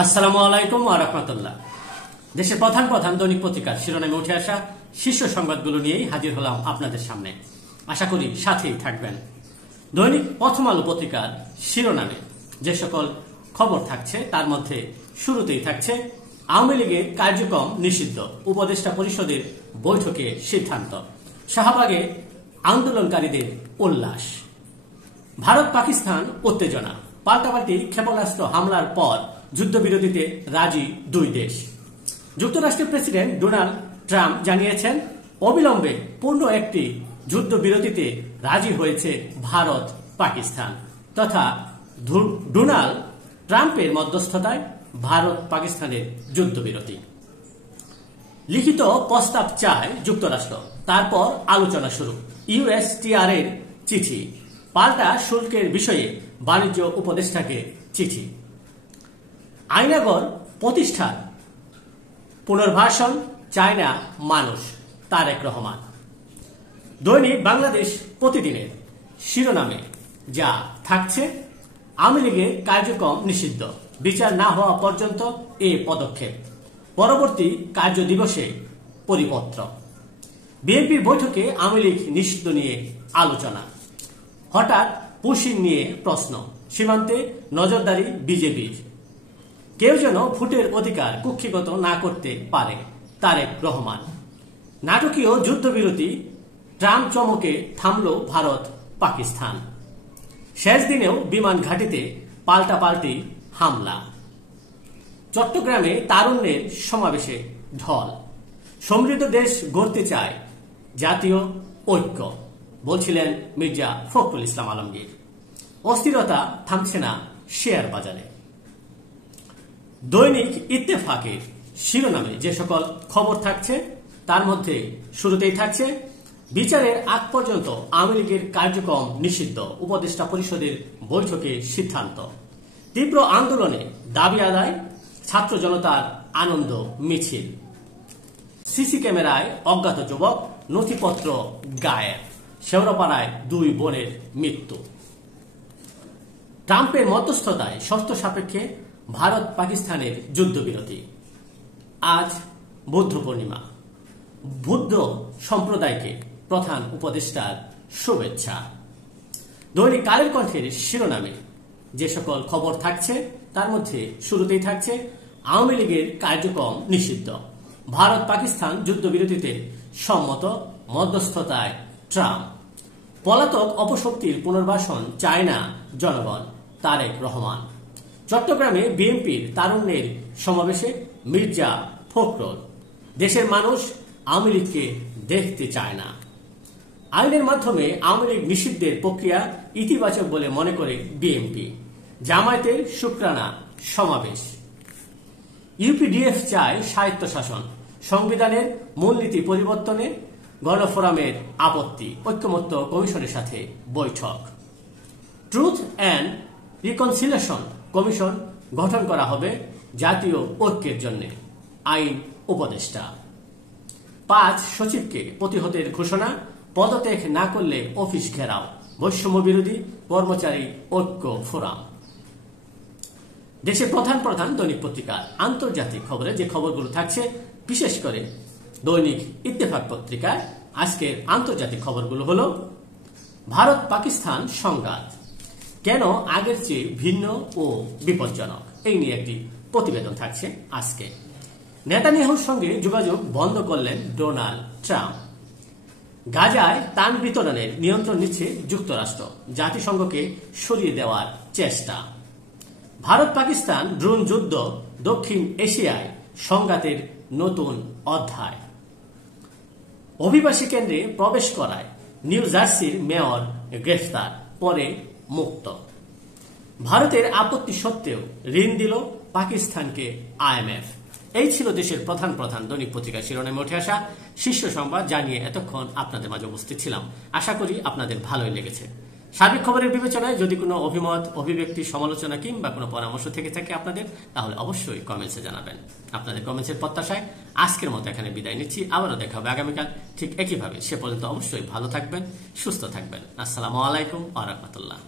আসসালামু আলাইকুম ওয়া রাহমাতুল্লাহ। দেশের প্রধান প্রধান দৈনিক পত্রিকার শিরোনামে উঠে আসা শীর্ষ সংবাদগুলো নিয়েই হাজির হলাম আপনাদের সামনে। আশা করি সাথেই থাকবেন। দৈনিক প্রথম আলো পত্রিকার শিরোনামে যে সকল খবর থাকছে তার মধ্যে শুরুতেই থাকছে আওয়ামী লীগের কার্যক্রম নিষিদ্ধ, উপদেষ্টা পরিষদের বৈঠকে সিদ্ধান্ত, শাহবাগে আন্দোলনকারীদের উল্লাস, ভারত পাকিস্তান উত্তেজনা, পাল্টাপাল্টি ক্ষেপণাস্ত্র হামলার পর যুদ্ধবিরতিতে রাজি দুই দেশ। যুক্তরাষ্ট্রের প্রেসিডেন্ট ডোনাল্ড ট্রাম্প জানিয়েছেন অবিলম্বে পূর্ণ একটি যুদ্ধবিরতিতে রাজি হয়েছে ভারত পাকিস্তান, তথা ডোনাল্ড ট্রাম্পের মধ্যস্থতায় ভারত পাকিস্তানের যুদ্ধবিরতি। লিখিত প্রস্তাব চায় যুক্তরাষ্ট্র, তারপর আলোচনা শুরু। ইউএসটিআর এর চিঠি, পাল্টা শুল্কের বিষয়ে বাণিজ্য উপদেষ্টাকে চিঠি। আয়নাগর প্রতিষ্ঠার পুনর্বাসন চায় না মানুষ, তারেক রহমান। দৈনিক বাংলাদেশ প্রতিদিনের শিরোনামে যা থাকছে আওয়ামী লীগের কার্যক্রম নিষিদ্ধ, বিচার না হওয়া পর্যন্ত এ পদক্ষেপ, পরবর্তী কার্য দিবসে পরিপত্র। বিএনপির বৈঠকে আওয়ামী লীগ নিষিদ্ধ নিয়ে আলোচনা, হঠাৎ পুশিং নিয়ে প্রশ্ন, সীমান্তে নজরদারি বিজেপির, কেউ যেন ভোটের অধিকার কুক্ষিগত না করতে পারে, তারেক রহমান। নাটকীয় যুদ্ধবিরতি, ট্রাম্প চমকে থামল ভারত পাকিস্তান। শেষ দিনেও বিমান ঘাঁটিতে পাল্টাপাল্টি হামলা। চট্টগ্রামে তারুণ্যের সমাবেশে ঢল, সমৃদ্ধ দেশ গড়তে চায় জাতীয় ঐক্য, বলছিলেন মির্জা ফখরুল ইসলাম আলমগীর। অস্থিরতা থামছে না শেয়ার বাজারে। দৈনিক ইত্তেফাকের শিরোনামে যে সকল খবর থাকছে তার মধ্যে শুরুতেই থাকছে বিচারের আগ পর্যন্ত আওয়ামী লীগের কার্যক্রম নিষিদ্ধ, উপদেষ্টা পরিষদের বৈঠকে সিদ্ধান্ত। তীব্র আন্দোলনে দাবি আদায়, ছাত্র জনতার আনন্দ মিছিল। সিসি ক্যামেরায় অজ্ঞাত যুবক, নথিপত্র গায়েব, শেওড়াপাড়ায় দুই বোনের মৃত্যু। ট্রাম্পের মধ্যস্থতায় শর্ত সাপেক্ষে ভারত পাকিস্তানের যুদ্ধবিরতি। আজ বুদ্ধ পূর্ণিমা, বুদ্ধ সম্প্রদায়কে প্রধান উপদেষ্টার শুভেচ্ছা। দৈনিক কালের কণ্ঠের শিরোনামে যে সকল খবর থাকছে তার মধ্যে শুরুতেই থাকছে আওয়ামী লীগের কার্যক্রম নিষিদ্ধ, ভারত পাকিস্তান যুদ্ধবিরতিতে সম্মত, মধ্যস্থতায় ট্রাম্প। পলাতক অপশক্তির পুনর্বাসন চায় না জনগণ, তারেক রহমান। চট্টগ্রামে বিএনপির তারুণ্যের সমাবেশে মির্জা ফখরুল। দেশের মানুষ আওয়ামী লীগকে দেখতে চায় না। আইনের মাধ্যমে আওয়ামী লীগ নিষিদ্ধের প্রক্রিয়া ইতিবাচক বলে মনে করে বিএনপি। জামায়াতের শুক্রানা সমাবেশ। ইউপিডিএফ চায় স্বায়ত্তশাসন, সংবিধানের মূলনীতি পরিবর্তনে গণফোরামের আপত্তি, ঐক্যমত্য কমিশনের সাথে বৈঠক। ট্রুথ অ্যান্ড রিকনসিলিয়েশন কমিশন গঠন করা হবে জাতীয় ঐক্যের জন্য, আইন উপদেষ্টা। 5 সচিবকে প্রতিহতের ঘোষণা, পদত্যাগ না করলে অফিস ঘেরাও, বৈষম্য বিরোধী কর্মচারী ঐক্য ফোরাম। দেশের প্রধান প্রধান দৈনিক পত্রিকার আন্তর্জাতিক খবরে যে খবরগুলো থাকছে, বিশেষ করে দৈনিক ইত্তেফাক পত্রিকায় আজকের আন্তর্জাতিক খবরগুলো হলো ভারত পাকিস্তান সংঘাত কেন আগের চেয়ে ভিন্ন ও বিপজ্জনক, এই নিয়ে একটি প্রতিবেদন থাকছে আজকে। নেতানিয়াহুর সঙ্গে যোগাযোগ বন্ধ করলেন ডোনাল্ড ট্রাম্প। গাজায় ত্রাণ বিতরণের নিয়ন্ত্রণ নিচ্ছে যুক্তরাষ্ট্র, জাতিসংঘকে সরিয়ে দেওয়ার চেষ্টা। ভারত পাকিস্তান ড্রোন যুদ্ধ, দক্ষিণ এশিয়ায় সংঘাতের নতুন অধ্যায়। অভিবাসী কেন্দ্রে প্রবেশ করায় নিউ জার্সির মেয়র গ্রেফতার, পরে মুক্ত। ভারতের আপত্তি সত্ত্বেও ঋণ দিল পাকিস্তানকে আইএমএফ। এই ছিল দেশের প্রধান প্রধান দৈনিক পত্রিকার শিরোনামে উঠে আসা শীর্ষ সংবাদ, জানিয়ে এতক্ষণ আপনাদের মাঝে উপস্থিত ছিলাম। আশা করি আপনাদের ভালোই লেগেছে। সার্বিক খবরের বিবেচনায় যদি কোনো অভিমত, অভিব্যক্তি, সমালোচনা কিংবা কোনো পরামর্শ থেকে থাকে আপনাদের, তাহলে অবশ্যই কমেন্টসে জানাবেন। আপনাদের কমেন্টসের প্রত্যাশায় আজকের মতো এখানে বিদায় নিচ্ছি। আবারও দেখা হবে আগামীকাল ঠিক একইভাবে। সে পর্যন্ত অবশ্যই ভালো থাকবেন, সুস্থ থাকবেন। আসসালামু আলাইকুম ওয়া রাহমাতুল্লাহ।